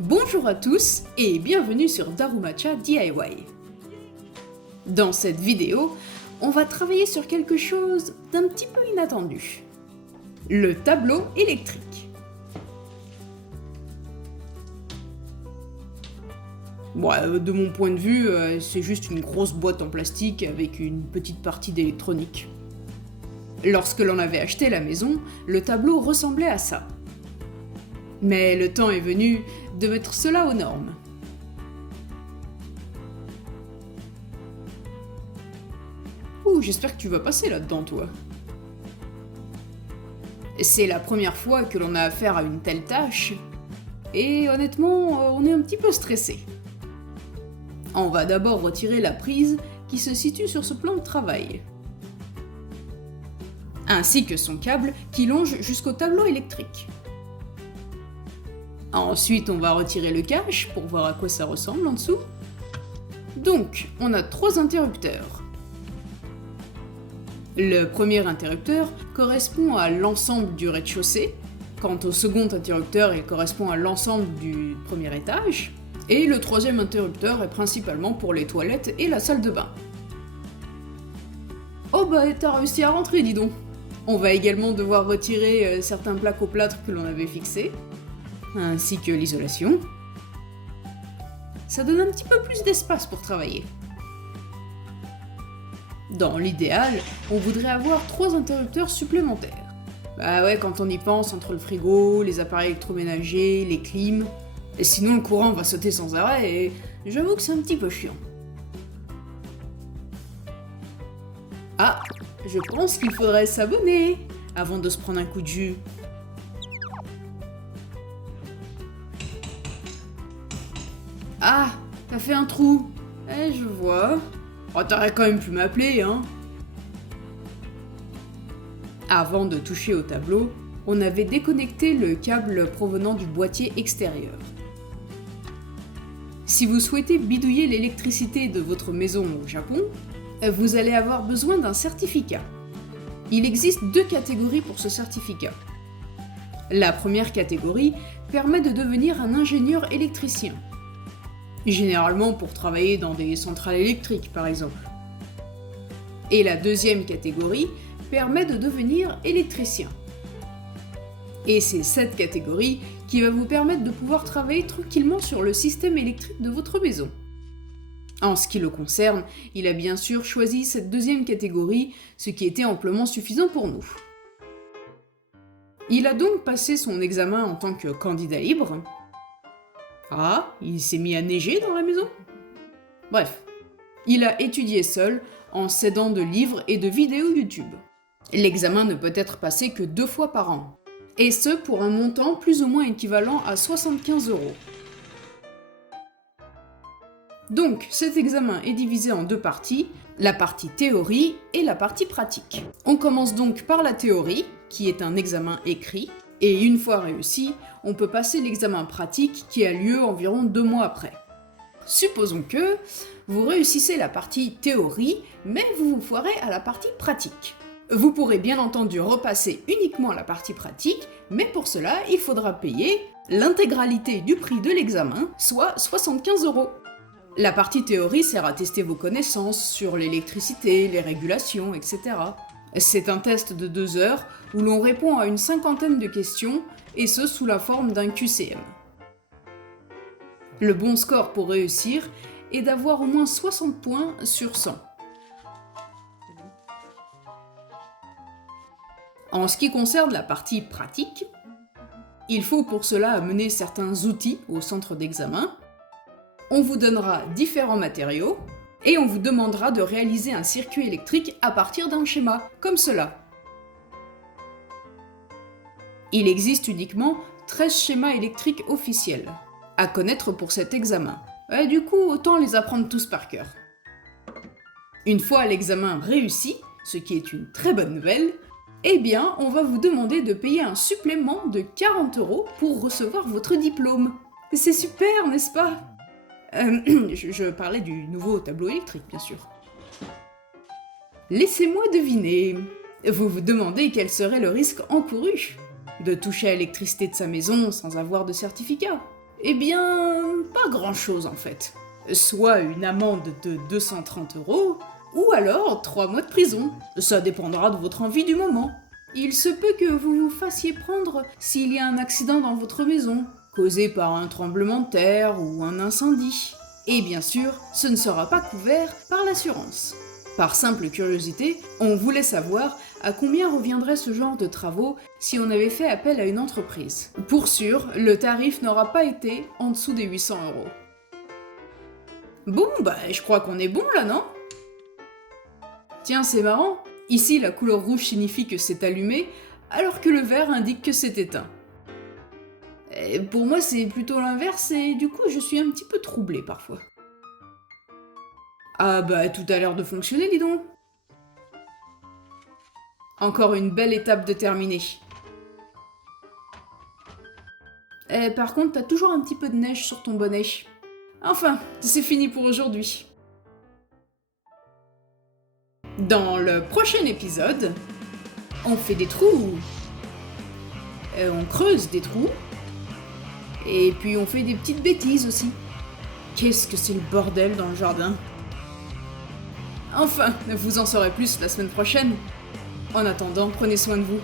Bonjour à tous et bienvenue sur Darumacha DIY. Dans cette vidéo, on va travailler sur quelque chose d'un petit peu inattendu. Le tableau électrique. Bon, de mon point de vue, c'est juste une grosse boîte en plastique avec une petite partie d'électronique. Lorsque l'on avait acheté la maison, le tableau ressemblait à ça. Mais le temps est venu de mettre cela aux normes. Ouh, j'espère que tu vas passer là-dedans, toi. C'est la première fois que l'on a affaire à une telle tâche, et honnêtement, on est un petit peu stressé. On va d'abord retirer la prise qui se situe sur ce plan de travail, ainsi que son câble qui longe jusqu'au tableau électrique. Ensuite, on va retirer le cache pour voir à quoi ça ressemble en dessous. Donc, on a 3 interrupteurs. Le premier interrupteur correspond à l'ensemble du rez-de-chaussée, quant au second interrupteur, il correspond à l'ensemble du premier étage, et le troisième interrupteur est principalement pour les toilettes et la salle de bain. Oh bah, t'as réussi à rentrer, dis donc! On va également devoir retirer certains plaques au plâtre que l'on avait fixés, ainsi que l'isolation. Ça donne un petit peu plus d'espace pour travailler. Dans l'idéal, on voudrait avoir 3 interrupteurs supplémentaires. Bah ouais, quand on y pense, entre le frigo, les appareils électroménagers, les clims, et sinon le courant va sauter sans arrêt et j'avoue que c'est un petit peu chiant. Ah, je pense qu'il faudrait s'abonner avant de se prendre un coup de jus. Ah, t'as fait un trou. Eh, je vois. Oh, t'aurais quand même pu m'appeler, hein. Avant de toucher au tableau, on avait déconnecté le câble provenant du boîtier extérieur. Si vous souhaitez bidouiller l'électricité de votre maison au Japon, vous allez avoir besoin d'un certificat. Il existe 2 catégories pour ce certificat. La première catégorie permet de devenir un ingénieur électricien. Généralement pour travailler dans des centrales électriques par exemple. Et la deuxième catégorie permet de devenir électricien. Et c'est cette catégorie qui va vous permettre de pouvoir travailler tranquillement sur le système électrique de votre maison. En ce qui le concerne, il a bien sûr choisi cette deuxième catégorie, ce qui était amplement suffisant pour nous. Il a donc passé son examen en tant que candidat libre. Ah, il s'est mis à neiger dans la maison? Bref, il a étudié seul, en s'aidant de livres et de vidéos YouTube. L'examen ne peut être passé que 2 fois par an, et ce pour un montant plus ou moins équivalent à 75 €. Donc, cet examen est divisé en 2 parties, la partie théorie et la partie pratique. On commence donc par la théorie, qui est un examen écrit, et une fois réussi, on peut passer l'examen pratique qui a lieu environ 2 mois après. Supposons que vous réussissez la partie théorie, mais vous vous foirez à la partie pratique. Vous pourrez bien entendu repasser uniquement la partie pratique, mais pour cela, il faudra payer l'intégralité du prix de l'examen, soit 75 €. La partie théorie sert à tester vos connaissances sur l'électricité, les régulations, etc. C'est un test de 2 heures où l'on répond à une 50aine de questions, et ce sous la forme d'un QCM. Le bon score pour réussir est d'avoir au moins 60 points sur 100. En ce qui concerne la partie pratique, il faut pour cela amener certains outils au centre d'examen. On vous donnera différents matériaux, et on vous demandera de réaliser un circuit électrique à partir d'un schéma, comme cela. Il existe uniquement 13 schémas électriques officiels à connaître pour cet examen. Et du coup, autant les apprendre tous par cœur. Une fois l'examen réussi, ce qui est une très bonne nouvelle, eh bien, on va vous demander de payer un supplément de 40 € pour recevoir votre diplôme. C'est super, n'est-ce pas? Je parlais du nouveau tableau électrique, bien sûr. Laissez-moi deviner. Vous vous demandez quel serait le risque encouru de toucher à l'électricité de sa maison sans avoir de certificat. Eh bien, pas grand-chose en fait. Soit une amende de 230 €, ou alors 3 mois de prison. Ça dépendra de votre envie du moment. Il se peut que vous vous fassiez prendre s'il y a un accident dans votre maison, causé par un tremblement de terre ou un incendie. Et bien sûr, ce ne sera pas couvert par l'assurance. Par simple curiosité, on voulait savoir à combien reviendrait ce genre de travaux si on avait fait appel à une entreprise. Pour sûr, le tarif n'aura pas été en dessous des 800 €. Bon, je crois qu'on est bon là, non? Tiens, c'est marrant. Ici, la couleur rouge signifie que c'est allumé, alors que le vert indique que c'est éteint. Et pour moi, c'est plutôt l'inverse, et du coup, je suis un petit peu troublée parfois. Ah tout a l'air de fonctionner, dis donc. Encore une belle étape de terminée. Par contre, t'as toujours un petit peu de neige sur ton bonnet. Enfin, c'est fini pour aujourd'hui. Dans le prochain épisode, on fait des trous. On creuse des trous. Et puis on fait des petites bêtises aussi. Qu'est-ce que c'est le bordel dans le jardin? Enfin, vous en saurez plus la semaine prochaine. En attendant, prenez soin de vous.